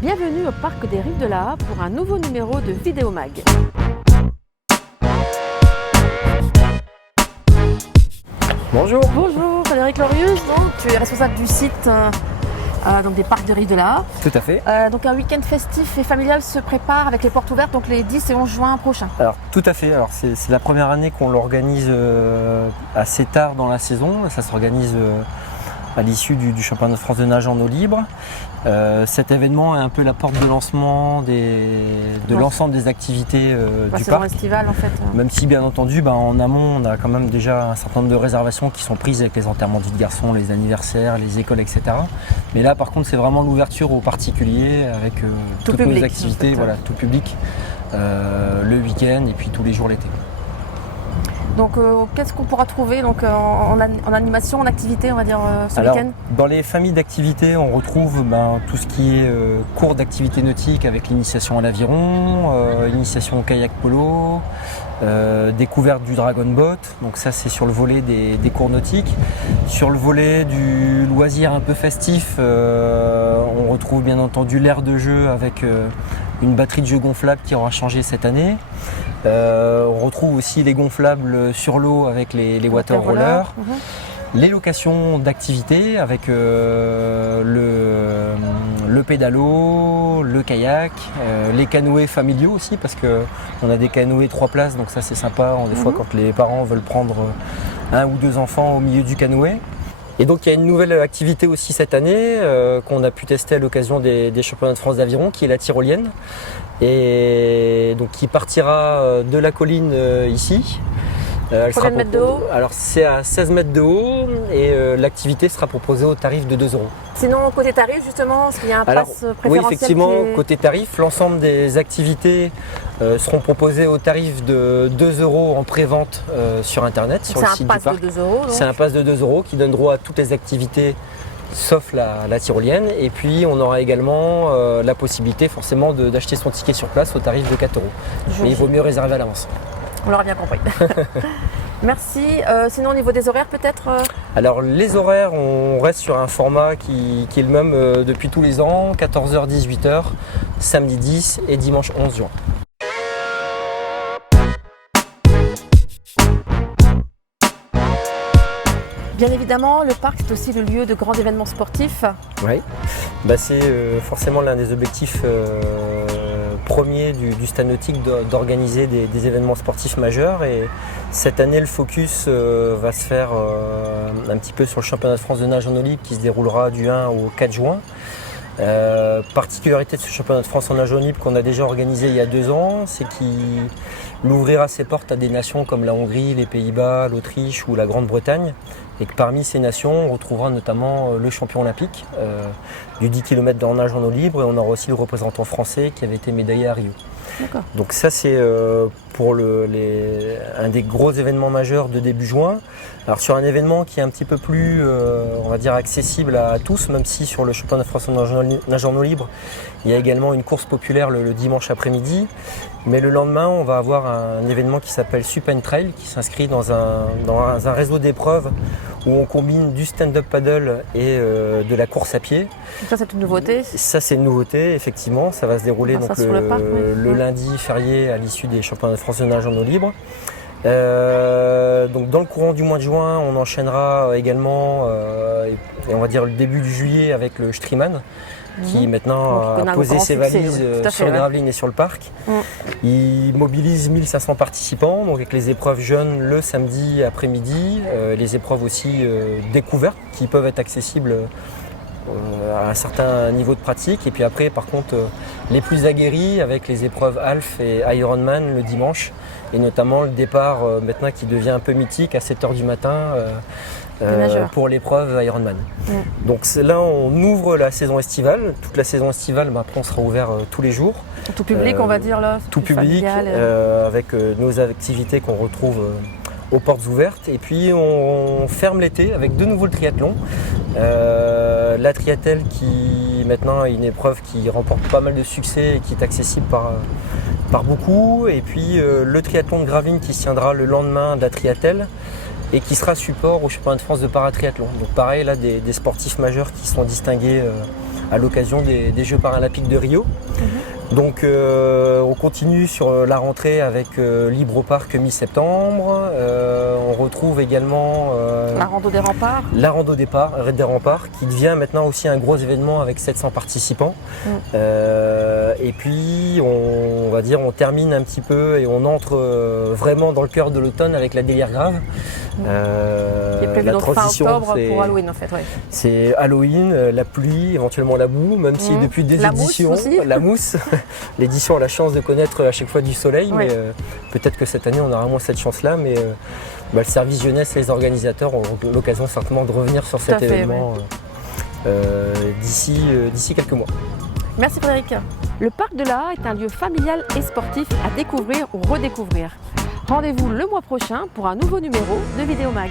Bienvenue au parc des Rives de la Haye pour un nouveau numéro de Vidéomag. Bonjour. Bonjour Frédéric Lorius, donc, tu es responsable du site donc des parcs des Rives de la Haye. Tout à fait. Donc un week-end festif et familial se prépare avec les portes ouvertes donc les 10 et 11 juin prochains. Alors tout à fait. Alors c'est la première année qu'on l'organise assez tard dans la saison. Ça s'organise à l'issue du championnat de France de nage en eau libre. Cet événement est un peu la porte de lancement de l'ensemble des activités du saison parc. estivale en fait. Même si bien entendu en amont on a quand même déjà un certain nombre de réservations qui sont prises avec les enterrements de vie de garçons, les anniversaires, les écoles, etc. Mais là par contre c'est vraiment l'ouverture aux particuliers avec toutes public, nos activités, en fait. voilà, tout public, le week-end et puis tous les jours l'été. Donc qu'est-ce qu'on pourra trouver donc, en animation, en activité on va dire ce Alors, week-end? dans les familles d'activités, on retrouve tout ce qui est cours d'activité nautique avec l'initiation à l'aviron, initiation au kayak polo, découverte du dragon boat. Donc ça c'est sur le volet des cours nautiques. Sur le volet du loisir un peu festif, on retrouve bien entendu l'aire de jeu avec une batterie de jeux gonflables qui aura changé cette année. On retrouve aussi les gonflables sur l'eau avec les water rollers. Les locations d'activités avec le pédalo, le kayak, les canoës familiaux aussi parce qu'on a des canoës 3 places donc ça c'est sympa des fois quand les parents veulent prendre un ou deux enfants au milieu du canoë. Et donc il y a une nouvelle activité aussi cette année qu'on a pu tester à l'occasion des championnats de France d'aviron qui est la tyrolienne et donc qui partira de la colline ici. Combien de mètres de haut? Alors c'est à 16 mètres de haut et l'activité sera proposée au tarif de 2 €. Sinon côté tarif justement, est-ce qu'il y a un pass préférentiel? Oui effectivement, côté tarif, l'ensemble des activités seront proposées au tarif de 2 € en pré-vente sur internet, sur le site du parc. C'est un pass de 2 €. C'est un pass de 2 € qui donne droit à toutes les activités sauf la tyrolienne et puis on aura également la possibilité forcément d'acheter son ticket sur place au tarif de 4 €. Mais il vaut mieux réserver à l'avance. On l'aura bien compris. Merci. Sinon au niveau des horaires peut-être Alors les horaires, on reste sur un format qui est le même depuis tous les ans, 14h-18h, samedi 10 et dimanche 11 juin. Bien évidemment, le parc c'est aussi le lieu de grands événements sportifs. Oui, c'est forcément l'un des objectifs premiers du Stade Nautique d'organiser des événements sportifs majeurs et cette année le focus va se faire un petit peu sur le championnat de France de nage en eau libre qui se déroulera du 1 au 4 juin. Particularité de ce championnat de France en nage en eau libre qu'on a déjà organisé il y a 2 ans, c'est qu'il ouvrira ses portes à des nations comme la Hongrie, les Pays-Bas, l'Autriche ou la Grande-Bretagne et que parmi ces nations on retrouvera notamment le champion olympique du 10 km de nage en eau libre et on aura aussi le représentant français qui avait été médaillé à Rio. Donc ça c'est pour un des gros événements majeurs de début juin. Alors sur un événement qui est un petit peu plus on va dire accessible à tous, même si sur le championnat de France de nage en eau libre il y a également une course populaire le dimanche après-midi. Mais le lendemain on va avoir un événement qui s'appelle Sup and Trail qui s'inscrit dans un réseau d'épreuves où on combine du stand-up paddle et de la course à pied. Ça c'est une nouveauté? Ça c'est une nouveauté effectivement, ça va se dérouler donc, le lundi férié à l'issue des championnats de France de nage en eau libre. Donc dans le courant du mois de juin on enchaînera également et on va dire le début du juillet avec le Striemann qui maintenant a posé ses valises sur le Gravelines et sur le parc. Il mobilise 1500 participants donc avec les épreuves jeunes le samedi après-midi, les épreuves aussi découvertes qui peuvent être accessibles à un certain niveau de pratique et puis après par contre les plus aguerris avec les épreuves Half et Ironman le dimanche et notamment le départ maintenant qui devient un peu mythique à 7h du matin pour l'épreuve Ironman. Donc là on ouvre la saison estivale, toute la saison estivale après on sera ouvert tous les jours. Tout public on va dire là? Tout public avec nos activités qu'on retrouve aux portes ouvertes et puis on ferme l'été avec de nouveau le triathlon. La triathèle qui maintenant est une épreuve qui remporte pas mal de succès et qui est accessible par beaucoup et puis le triathlon de Gravelines qui se tiendra le lendemain de la triathèle et qui sera support au championnat de France de paratriathlon. Donc pareil, là, des sportifs majeurs qui sont distingués à l'occasion des Jeux paralympiques de Rio. Donc on continue sur la rentrée avec Libre Parc mi-septembre. On retrouve également La rando des remparts. la rando des remparts qui devient maintenant aussi un gros événement avec 700 participants. Et puis on va dire on termine un petit peu et on entre vraiment dans le cœur de l'automne avec la Délière Grave. Qui est prévu La donc fin transition, octobre c'est- pour Halloween en fait. Ouais. C'est Halloween, la pluie, éventuellement la boue, même si depuis des La mousse éditions, aussi. la mousse, l'édition a la chance de connaître à chaque fois du soleil, Oui. mais peut-être que cette année on aura moins cette chance-là, mais le service jeunesse et les organisateurs auront l'occasion certainement de revenir sur cet à fait, événement d'ici quelques mois. Merci Frédéric. Le Parc de la Haie est un lieu familial et sportif à découvrir ou redécouvrir. Rendez-vous le mois prochain pour un nouveau numéro de Vidéo Mag.